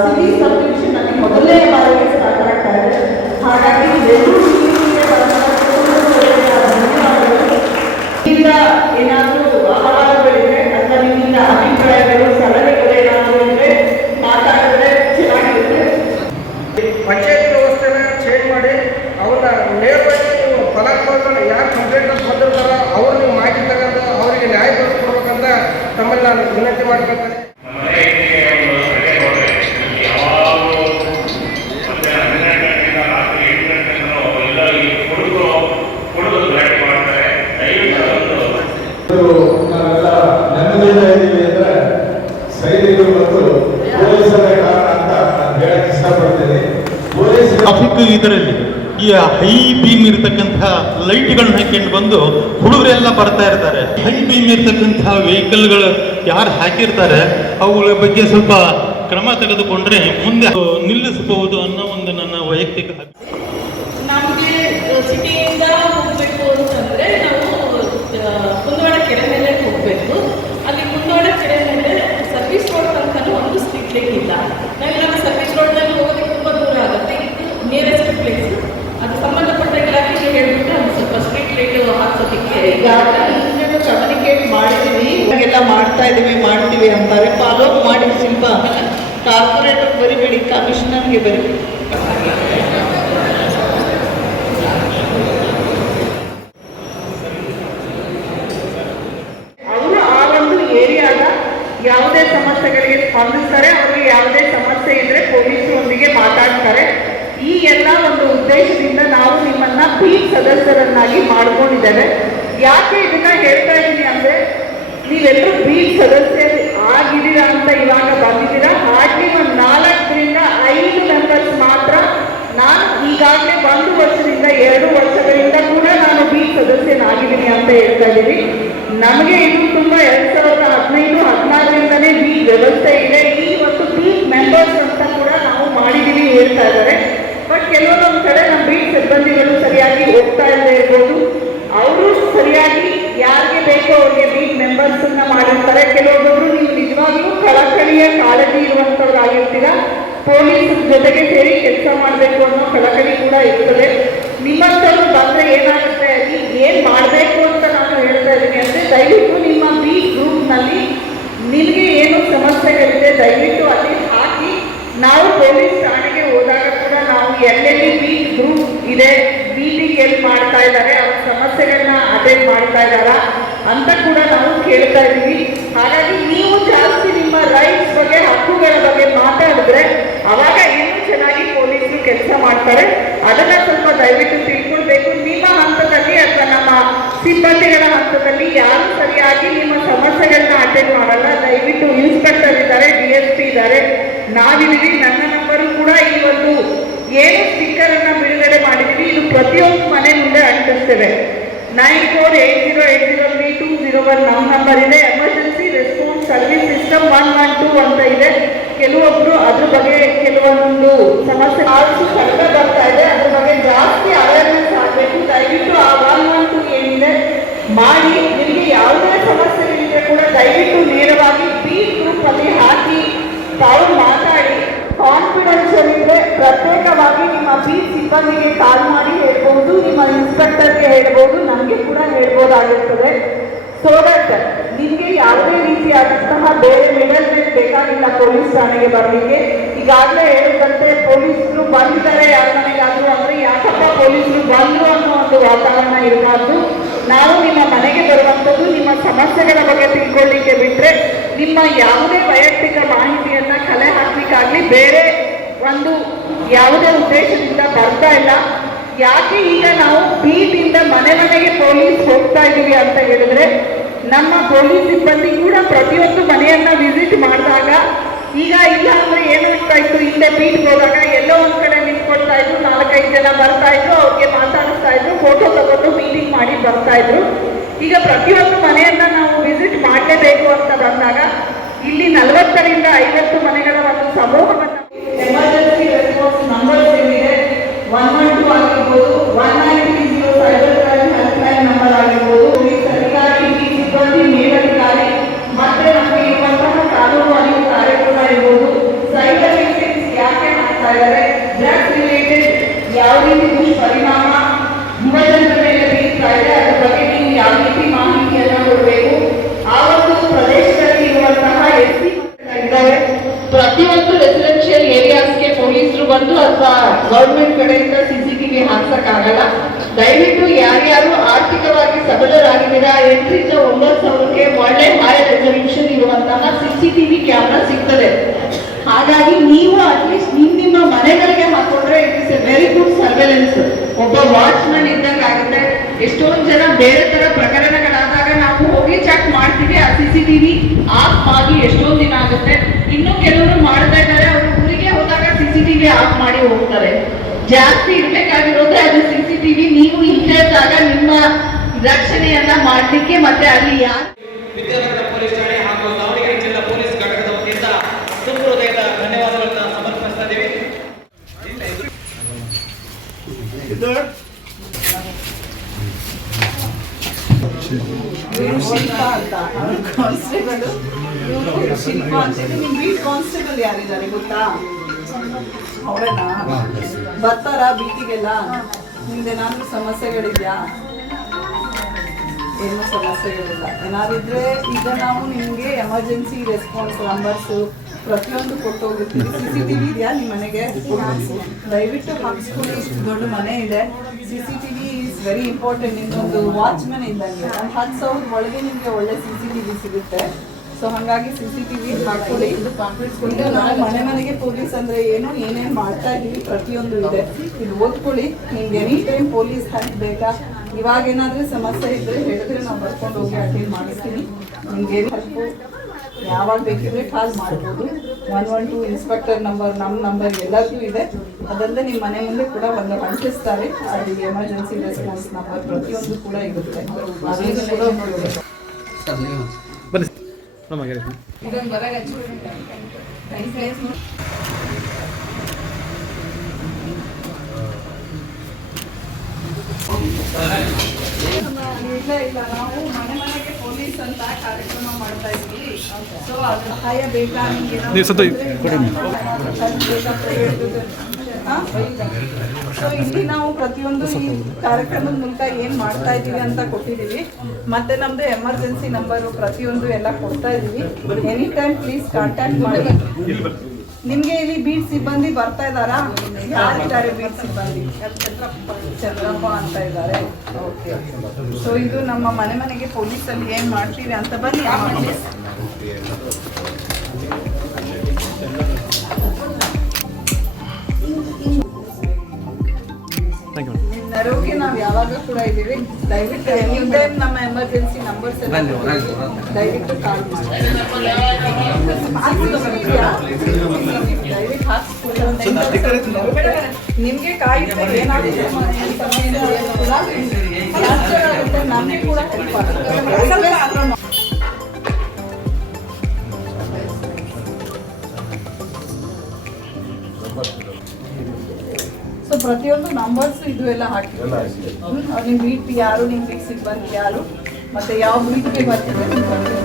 City sub division ಮೊದಲನೇ ಬಾರಿಗೆ start ಆಗ್ತಾ ಇದೆ. ಹಾಗಾಗಿ ಈಗ ಏನಾದರೂ ಅಹವಾಲುಗಳಿದ್ರೆ ಅಥವಾ ನಿಮ್ಮಿಂದ ಅಭಿಪ್ರಾಯಗಳು, ಸಲಹೆಗಳು ಏನಾದರೂ ಇದ್ರೆ ಮಾತಾಡಿದ್ರೆ ಚೆನ್ನಾಗಿರುತ್ತೆ. ಪಂಚಾಯತ್ ವ್ಯವಸ್ಥೆನ ಚೇಂಜ್ ಮಾಡಿ ಅವರ ನೇರವಾಗಿ ನೀವು ಫಲಾನುಭವಿಗಳನ್ನ ಯಾರು ಕಂಪ್ಲೇಂಟ್ ಬಂದಿರ್ತಾರೋ ಅವ್ರು ನೀವು ಮಾಹಿತಿ ತಗೊಂಡು ಅವರಿಗೆ ನ್ಯಾಯ ಕೊಡ್ಬೇಕಂತ ತಮ್ಮಲ್ಲಿ ನಾನು ವಿನಂತಿ ಮಾಡ್ಕೊಳ್ತೇನೆ ನಾವೆಲ್ಲ ನೆಮ್ಮದಿಯಿಂದ ಇದ್ದೀವಿ ಅಂದ್ರೆ ಸೈನಿಕರು ಮತ್ತು ಪೊಲೀಸರ ಕಾರಣ ಅಂತ ನಾನು ಹೇಳಕ್ ಇಷ್ಟಪಡ್ತೀನಿ. ಪೊಲೀಸ್ ಟ್ರಾಫಿಕ್ ಇದರಲ್ಲಿ ಈ ಹೈ ಬೀಮ್ ಇರತಕ್ಕಂತಹ ಲೈಟ್ಗಳನ್ನ ಹಾಕೊಂಡು ಬಂದು ಹುಡುಗರೆಲ್ಲ ಬರ್ತಾ ಇರ್ತಾರೆ. ಹೈ ಬೀಮ್ ಇರತಕ್ಕಂತಹ ವೆಹಿಕಲ್ಗಳು ಯಾರು ಹಾಕಿರ್ತಾರೆ ಅವುಗಳ ಬಗ್ಗೆ ಸ್ವಲ್ಪ ಕ್ರಮ ತೆಗೆದುಕೊಂಡ್ರೆ ಮುಂದೆ ನಿಲ್ಲಿಸಬಹುದು ಅನ್ನೋ ಒಂದು ನನ್ನ ವೈಯಕ್ತಿಕ ನಮಗೆ ಸಿಟಿಯಿಂದ ಹೋಗಬೇಕು ಅಂತಂದರೆ ನಾವು ಆ, ಕುಂದವಾಡ ಕೆರೆ ಮೇಲೆ ಹೋಗಬೇಕು ಅಲ್ಲಿ ಕುಂದವಾಡ ಕೆರೆ ಮೇಲೆ ಸರ್ವಿಸ್ ರೋಡ್ ತನಕನೂ ಒಂದು ಸ್ಟ್ರೀಟ್ ಲೈಟ್ ಇಲ್ಲ ನಾವೆಲ್ಲ ಸರ್ವಿಸ್ ರೋಡ್ನಲ್ಲಿ ಹೋಗೋದಕ್ಕೆ ತುಂಬ ದೂರ ಆಗುತ್ತೆ ಇದು ನಿಯರೆಸ್ಟ್ ಪ್ಲೇಸ್ ಅದು ಸಂಬಂಧಪಟ್ಟ ಇಲಾಖೆಗೆ ಹೇಳ್ಬಿಟ್ಟು ಒಂದು ಸ್ವಲ್ಪ ಸ್ಟ್ರೀಟ್ ಲೈಟ್ ಹಾಕ್ಸೋದಕ್ಕೆ ಈಗಾಗಲೇ ಹಿಂದೆ ಕಮ್ಯುನಿಕೇಟ್ ಮಾಡಿದ್ದೀವಿ ಎಲ್ಲ ಮಾಡ್ತಾ ಇದೀವಿ ಮಾಡ್ತೀವಿ ಅಂತಾರೆ ಫಾಲೋ ಅಪ್ ಮಾಡಿ ಶಿಲ್ಪ ಕಾರ್ಪೊರೇಟರ್ ಬರಿಬೇಡಿ ಕಮಿಷನರ್ಗೆ ಬರಿಬೇಡಿ ಅವರು ಆ ಒಂದು ಏರಿಯಾದ ಯಾವುದೇ ಸಮಸ್ಯೆಗಳಿಗೆ ಸ್ಪಂದಿಸ್ತಾರೆ, ಅವರಿಗೆ ಯಾವುದೇ ಸಮಸ್ಯೆ ಇದ್ರೆ ಪೊಲೀಸರೊಂದಿಗೆ ಮಾತಾಡ್ತಾರೆ. ಈ ಎಲ್ಲ ಒಂದು ಉದ್ದೇಶದಿಂದ ನಾವು ನಿಮ್ಮನ್ನ ಬೀಟ್ ಸದಸ್ಯರನ್ನಾಗಿ ಮಾಡ್ಕೊಂಡಿದ್ದೇವೆ. ಯಾಕೆ ಇದನ್ನ ಹೇಳ್ತಾ ಇದ್ದೀನಿ ಅಂದ್ರೆ ನೀವೆಲ್ಲರೂ ಬೀಟ್ ಸದಸ್ಯರು ಆಗಿದ್ದೀರಾ ಅಂತ ಇವಾಗ ಬಂದಿದ್ದೀರಾ. ಹಾಗೆ ಒಂದು ನಾಲ್ಕರಿಂದ ಐದು ಮೆಂಬರ್ಸ್ ಮಾತ್ರ. ನಾನು ಈಗಾಗಲೇ ಒಂದು ವರ್ಷದಿಂದ ಎರಡು ವರ್ಷಗಳಿಂದ ಕೂಡ ನಾನು ಬಿ ಸದಸ್ಯನಾಗಿದ್ದೀನಿ ಅಂತ ಹೇಳ್ತಾ ಇದ್ದೀನಿ. ನಮಗೆ ಇದು ತುಂಬ ಎರಡು ಸಾವಿರದ ಹದಿನೈದು, ಹದಿನಾರರಿಂದನೇ ಬಿ ವ್ಯವಸ್ಥೆ ಇದೆ. ಈ ಒಂದು ಬಿ ಮೆಂಬರ್ಸ್ ಅಂತ ಕೂಡ ನಾವು ಮಾಡಿದ್ದೀವಿ ಹೇಳ್ತಾ ಇದ್ದಾರೆ. ಬಟ್ ಕೆಲವೊಂದೊಂದು ಕಡೆ ನಮ್ಮ ಬಿ ಸಿಬ್ಬಂದಿಗಳು ಸರಿಯಾಗಿ ಹೋಗ್ತಾ ಇಲ್ಲದೆ ಇರ್ಬೋದು. ಅವರು ಸರಿಯಾಗಿ ಯಾರಿಗೆ ಬೇಕೋ ಅವ್ರಿಗೆ ಬಿ ಮೆಂಬರ್ಸ್ ಅನ್ನ ಮಾಡಿರ್ತಾರೆ. ಕೆಲವೊಬ್ಬರು ನೀವು ನಿಜವಾಗ್ಲೂ ಕಳಕಳಿಯ ಕಾಳಜಿ ಇರುವಂತವ್ರಾಗಿರ್ತೀರಾ? ಪೊಲೀಸ್ ಜೊತೆಗೆ ಸೇರಿ ಕೆಲಸ ಮಾಡಬೇಕು ಅನ್ನೋ ಕಳಕಳಿ ಕೂಡ ಇರ್ತದೆ. ನಿಮ್ಮಂಥವ್ರು ಬಂದ್ರೆ ಏನಾಗುತ್ತೆ ಅಲ್ಲಿ ಏನು ಮಾಡಬೇಕು ಅಂತ ನಾನು ಹೇಳ್ತಾ ಇದ್ದೀನಿ ಅಂದರೆ ದಯವಿಟ್ಟು ನಿಮ್ಮ ಬಿ ಗ್ರೂಪ್ನಲ್ಲಿ ನಿಮಗೆ ಏನು ಸಮಸ್ಯೆಗಳಿದೆ ದಯವಿಟ್ಟು ಅಲ್ಲಿ ಹಾಕಿ. ನಾವು ಪೊಲೀಸ್ ಠಾಣೆಗೆ ಹೋದಾಗ ಕೂಡ ನಾವು ಎಲ್ಲೆಲ್ಲಿ ಬಿ ಗ್ರೂಪ್ ಇದೆ ಮೀಟಿಂಗ್ ಎಲ್ಲಿ ಮಾಡ್ತಾ ಇದ್ದಾರೆ, ಅವ್ರ ಸಮಸ್ಯೆಗಳನ್ನ ಅಟೆಂಡ್ ಮಾಡ್ತಾ ಇದ್ದಾರಾ ಅಂತ ಕೂಡ ನಾವು ಕೇಳ್ತಾ ಇದ್ದೀವಿ. ಹಾಗಾಗಿ ನೀವು ಜಾಸ್ತಿ ನಿಮ್ಮ ರೈಟ್ಸ್ ಬಗ್ಗೆ, ಹಕ್ಕುಗಳ ಬಗ್ಗೆ ಮಾತಾಡಿದ್ರೆ ಅವಾಗ ಇನ್ನೂ ಚೆನ್ನಾಗಿ ಪೊಲೀಸರು ಕೆಲಸ ಮಾಡ್ತಾರೆ ಅದನ್ನ ಸ್ವಲ್ಪ ದಯವಿಟ್ಟು ತಿಳ್ಕೊಳ್ಬೇಕು ನಿಮ್ಮ ಹಂತದಲ್ಲಿ ಅಥವಾ ನಮ್ಮ ಸಿಬ್ಬಂದಿಗಳ ಹಂತದಲ್ಲಿ ಯಾರು ಸರಿಯಾಗಿ ನಿಮ್ಮ ಸಮಸ್ಯೆಗಳನ್ನ ಅಟೆಂಡ್ ಮಾಡಲ್ಲ ದಯವಿಟ್ಟು ಇನ್ಸ್ಪೆಕ್ಟರ್ ಇದ್ದಾರೆ ಡಿ ಎಸ್ ಪಿ ಇದ್ದಾರೆ ನಾವಿದ್ದೀವಿ ನನ್ನ ನಂಬರು ಕೂಡ ಈ ಒಂದು ಏನು ಸ್ಟಿಕ್ಕರ್ ಅನ್ನ ಬಿಡುಗಡೆ ಮಾಡಿದೀವಿ ಇದು ಪ್ರತಿಯೊಂದು ಮನೆ ಮುಂದೆ ಅಂಟಿಸ್ತೇವೆ nine four eight zero eight zero three two zero one ನಮ್ಮ ನಂಬರ್ ಇದೆ. Emergency response service system one one two ಅಂತ ಇದೆ. ಕೆಲವೊಬ್ರು ಅದ್ರ ಬಗ್ಗೆ ಕೆಲವೊಂದು ಸಮಸ್ಯೆ ಆದಷ್ಟು ಕಡಿಮೆ ಬರ್ತಾ ಇದೆ. ಅದ್ರ ಬಗ್ಗೆ ಜಾಸ್ತಿ ಅವೇರ್ನೆಸ್ ಆಗಬೇಕು. ದಯವಿಟ್ಟು ಆ ಒನ್ ಒನ್ ಟೂ ಏನಿದೆ ಮಾಡಿ. ನಿಮಗೆ ಯಾವುದೇ ಇದ್ರೆ ಕೂಡ ದಯವಿಟ್ಟು ನೇರವಾಗಿ ಬಿ ಗ್ರೂಪ್ ಅಲ್ಲಿ ಹಾಕಿ. ತಾವು ಮಾತಾಡಿ. ಕಾನ್ಫಿಡೆನ್ಷಿಯಲ್ ಇದ್ರೆ ಪ್ರತ್ಯೇಕವಾಗಿ ಬಿ ಸಿಬ್ಬಂದಿಗೆ ಕಾಲ್ ಮಾಡಿ ಹೇಳ್ಬೋದು, ನಿಮ್ಮ ಇನ್ಸ್ಪೆಕ್ಟರ್ಗೆ ಹೇಳ್ಬೋದು ನನಗೆ ಕೂಡ ಹೇಳ್ಬೋದಾಗಿರ್ತದೆ. ಸೊ ದಟ್ ನಿಮಗೆ ಯಾವುದೇ ರೀತಿಯಾದಂತಹ ಬೇರೆ ಮಿಡಲ್ ಮ್ಯಾನ್ ಬೇಕಾಗಿಲ್ಲ ಪೊಲೀಸ್ ಠಾಣೆಗೆ ಬರಲಿಕ್ಕೆ. ಈಗಾಗಲೇ ಹೇಳಿದಂತೆ ಪೊಲೀಸರು ಬಂದಿದ್ದಾರೆ ಯಾರ ಮನೆಗಾದ್ರು ಅಂದ್ರೆ ಯಾಕಪ್ಪ ಪೊಲೀಸರು ಬಂದ್ರು ಅನ್ನೋ ಒಂದು ವಾತಾವರಣ ಇರಬಾರ್ದು. ನಾವು ನಿಮ್ಮ ಮನೆಗೆ ಬರುವಂಥದ್ದು ನಿಮ್ಮ ಸಮಸ್ಯೆಗಳ ಬಗ್ಗೆ ತಿಳ್ಕೊಳ್ಳಿಕ್ಕೆ ಬಿಟ್ಟರೆ ನಿಮ್ಮ ಯಾವುದೇ ವೈಯಕ್ತಿಕ ಮಾಹಿತಿಯನ್ನ ಕಲೆ ಹಾಕ್ಲಿಕ್ಕಾಗ್ಲಿ ಬೇರೆ ಒಂದು ಯಾವುದೇ ಉದ್ದೇಶದಿಂದ ಬರ್ತಾ ಇಲ್ಲ. ಯಾಕೆ ಈಗ ನಾವು ಬೀಟಿಂದ ಮನೆ ಮನೆಗೆ ಪೊಲೀಸ್ ಹೋಗ್ತಾ ಇದ್ದೀವಿ ಅಂತ ಹೇಳಿದ್ರೆ, ನಮ್ಮ ಪೊಲೀಸ್ ಸಿಬ್ಬಂದಿ ಕೂಡ ಪ್ರತಿಯೊಂದು ಮನೆಯನ್ನ ವಿಸಿಟ್ ಮಾಡಿದಾಗ, ಈಗ ಇಲ್ಲ ಅಂದ್ರೆ ಏನಾಗ್ತಾ ಇತ್ತು? ಹಿಂದೆ ಬೀಟ್ ಹೋದಾಗ ಎಲ್ಲೋ ಒಂದ್ ಕಡೆ ನಿಂತ್ಕೊಳ್ತಾ ಇದ್ರು, ನಾಲ್ಕೈದು ಜನ ಬರ್ತಾ ಇದ್ರು, ಅವ್ರಿಗೆ ಮಾತಾಡಿಸ್ತಾ ಇದ್ರು ಫೋಟೋ ತಗೊಂಡು ಮೀಟಿಂಗ್ ಮಾಡಿ ಬರ್ತಾ ಇದ್ರು. ಈಗ ಪ್ರತಿಯೊಂದು ಮನೆಯನ್ನ ನಾವು ವಿಸಿಟ್ ಮಾಡಲೇಬೇಕು ಅಂತ ಬಂದಾಗ, ಇಲ್ಲಿ ನಲವತ್ತರಿಂದ ಐವತ್ತು ಮನೆಗಳ ಒಂದು ಸಮೂಹವನ್ನು ಎಮರ್ಜೆನ್ಸಿ ರೆಸ್ಪಾನ್ಸ್ ನಂಬರ್ಸ್ ಏನಿದೆ ಒನ್ ಒನ್ ಟು ಆಗಿರ್ಬೋದು one nine three zero cyber crime helpline number ಆಗಿರ್ಬೋದು ಪೊಲೀಸ್ ಅಧಿಕಾರಿ ಈ ಸಿಬ್ಬಂದಿ ಮೇಲಧಿಕಾರಿ ಮತ್ತೆ ನಮಗೆ ಇರುವಂತಹ ಕಾನೂನು ಅರಿವು ಕಾರ್ಯಕ್ರಮ ಇರ್ಬೋದು ಸೈಬರ್ ಹಾಗಾಗಿ ನೀವು ಅಟ್ಲೀಸ್ಟ್ ನಿಮ್ ನಿಮ್ಮ ಮನೆಗಳಿಗೆ ಹಾಕೊಂಡ್ರೆ it is a very good surveillance ಒಬ್ಬ ವಾಚ್ಮನ್ ಇದ್ದಂಗೆ ಆಗುತ್ತೆ. ಎಷ್ಟೊಂದು ಜನ ಬೇರೆ ತರ ಪ್ರಕರಣಗಳಾದಾಗ ನಾವು ಹೋಗಿ ಚೆಕ್ ಮಾಡ್ತೀವಿ, ಆ ಸಿ ಸಿ ಟಿವಿ ಆಫ್ ಆಗಿ ಎಷ್ಟೊಂದು ದಿನ ಆಗುತ್ತೆ. ಇನ್ನು ಕೆಲವರು ಮಾಡ್ತಾ ಇದ್ದಾರೆ, ಅವರು ಊರಿಗೆ ಹೋದಾಗ ಸಿ ಸಿ ಟಿವಿ ಆಫ್ ಮಾಡಿ ಹೋಗ್ತಾರೆ. ಜಾಸ್ತಿ ಇರ್ಬೇಕಾಗಿರೋದೇ ಅದು ಸಿ ಸಿ ಟಿವಿ ನೀವು ಇಲ್ಲೇ ಇದ್ದಾಗ ನಿಮ್ಮ ರಕ್ಷಣೆಯನ್ನ ಮಾಡ್ಲಿಕ್ಕೆ ಮತ್ತೆ ಅಲ್ಲಿ ಯಾರು ಶಿಲ್ಪ ಅಂತ ಕಾನ್ಸ್ಟೇಬಲ್ ಶಿಲ್ಪ ಅಂತ ನಿಮ್ ಬೀಟ್ ಕಾನ್ಸ್ಟೇಬಲ್ ಯಾರಿದ್ದಾರೆ ಗೊತ್ತಾ? ಅವರೇನಾ ಬರ್ತಾರ ಬೀಟಿಗೆಲ್ಲ ನಿಮ್ದೇನಾದ್ರೂ ಸಮಸ್ಯೆಗಳಿದ್ಯಾ? ಏನು ಸಮಸ್ಯೆಗಳಿಲ್ಲ. ಏನಾದಿದ್ರೆ ಈಗ ನಾವು ನಿಮಗೆ ಎಮರ್ಜೆನ್ಸಿ ರೆಸ್ಪಾನ್ಸ್ ನಂಬರ್ಸ್ ಪ್ರತಿಯೊಂದು ಕೊಟ್ಟು ಹೋಗಿರ್ತೀವಿ ಸಿ ಸಿ ಟಿವಿ ಇದೆಯಾ ನಿಮ್ಮ ಮನೆಗೆ? ದಯವಿಟ್ಟು ಹಾಕಿಸ್ಕೊಳ್ಳಿ. ಇಷ್ಟು ದೊಡ್ಡ ಮನೆ ಇದೆ. C C T V is very important watch watchman ಇದ್ದಂಗೆ ಒಂದು ಹತ್ತು ಸಾವಿರದ ಒಳಗೆ ನಿಮಗೆ ಒಳ್ಳೆ ಸಿ ಸಿ ಟಿ ವಿ ಸಿಗುತ್ತೆ. ಸೊ ಹಾಗಾಗಿ ಸಿ ಸಿ ಟಿವಿ ಹಾಕೊಳ್ಳಿ ಈಗ ನಾವು ಮನೆ ಮನೆಗೆ ಪೊಲೀಸ್ ಅಂದರೆ ಏನು? ಏನೇನು ಮಾಡ್ತಾ ಇದ್ದೀವಿ? ಪ್ರತಿಯೊಂದು ಇದೆ. ಇದು ಓದ್ಕೊಳ್ಳಿ. ನಿಮ್ಗೆ ಎನಿ ಟೈಮ್ ಪೊಲೀಸ್ ಹೆಲ್ಪ್ ಬೇಕಾ? ಇವಾಗ ಏನಾದರೂ ಸಮಸ್ಯೆ ಇದ್ದರೆ ಹೇಳಿದ್ರೆ ನಾವು ಬರ್ಕೊಂಡು ಹೋಗಿ ಅಟೆಂಡ್ ಮಾಡಿಸ್ತೀನಿ. ನಿಮ್ಗೆ ಏನು ಹೆಲ್ಪು ಯಾವಾಗ ಬೇಕಿದ್ರೆ ಕಾಲ್ ಮಾಡ್ಬೋದು. One one two inspector number ನಮ್ಮ ನಂಬರ್ ಎಲ್ಲದೂ ಇದೆ. ಅದಲ್ಲದೆ ನಿಮ್ಮ ಮನೆ ಮುಂದೆ ಕೂಡ ಒಂದು ಅಂಟಿಸ್ತಾರೆ ಅದು ಎಮರ್ಜೆನ್ಸಿ ರೆಸ್ಪಾನ್ಸ್ ನಂಬರ್ ಪ್ರತಿಯೊಂದು ಕೂಡ ಇರುತ್ತೆ. ಅದನ್ನು ಕೂಡ ನೋಡ್ಬೇಕು ಇದೊಂದು ಬರಗ ಇಲ್ಲ ನಾವು ಮನೆ ಮನೆಗೆ ಪೊಲೀಸ್ ಅಂತ ಕಾರ್ಯಕ್ರಮ ಮಾಡ್ತಾ ಇದ್ವಿ. ಸೊ ಅದು ಸಹಾಯ ಬೇಕಾ? ಸೊ ಇಲ್ಲಿ ನಾವು ಪ್ರತಿಯೊಂದು ಈ ಕಾರ್ಯಕ್ರಮದ ಮೂಲಕ ಏನ್ ಮಾಡ್ತಾ ಇದೀವಿ ಅಂತ ಕೊಟ್ಟಿದೀವಿ ಮತ್ತೆ ನಮ್ದು ಎಮರ್ಜೆನ್ಸಿ ನಂಬರು ಪ್ರತಿಯೊಂದು ಎಲ್ಲ ಕೊಡ್ತಾ ಇದೀವಿ ಎನಿ ಟೈಮ್ ಪ್ಲೀಸ್ ಕಾಂಟ್ಯಾಕ್ಟ್ ಮಾಡಿ. ನಿಮ್ಗೆ ಇಲ್ಲಿ ಬೀಟ್ ಸಿಬ್ಬಂದಿ ಬರ್ತಾ ಇದ್ದಾರಾ? ಯಾರಿದ್ದಾರೆ ಬೀಟ್ ಸಿಬ್ಬಂದಿ? ಚಂದ್ರಪ್ಪ ಅಂತ ಇದ್ದಾರೆ. ಓಕೆ ಸೊ ಇದು ನಮ್ಮ ಮನೆ ಮನೆಗೆ ಪೊಲೀಸಲ್ಲಿ ಏನ್ ಮಾಡ್ತೀವಿ ಅಂತ ಬನ್ನಿ. ನೆರವಿಗೆ ನಾವು ಯಾವಾಗಲೂ ಕೂಡ ಇದ್ದೀವಿ ದಯವಿಟ್ಟು ಎನಿ ಟೈಮ್ ನಮ್ಮ ಎಮರ್ಜೆನ್ಸಿ ನಂಬರ್ಸ್ ದಯವಿಟ್ಟು ಕಾಲ್ ಮಾಡಿ ದಯವಿಟ್ಟು ಹಾಕ್ಸ್ಕೊಳ್ಳಿ. ನಿಮಗೆ ಕಾಯುತ್ತೆ ಏನಾಗುತ್ತೆ ಏನ್ ಸಮಸ್ಯೆ. ನಮಗೆ ಕೂಡ ಹೆಲ್ಪ್ ಆಗುತ್ತೆ ಪ್ರತಿಯೊಂದು ನಂಬರ್ಸ್ ಇದು ಎಲ್ಲ ಹಾಕಿರ್ತಾರೆ ನಿಮ್ಮ ವೀಟ್ ಯಾರು ನಿಮ್ಮ ಬೀಟ್ ಬಂದು ಯಾರು ಮತ್ತೆ ಯಾವ ಬೀಟ್ಗೆ ಬರ್ತಿದೆ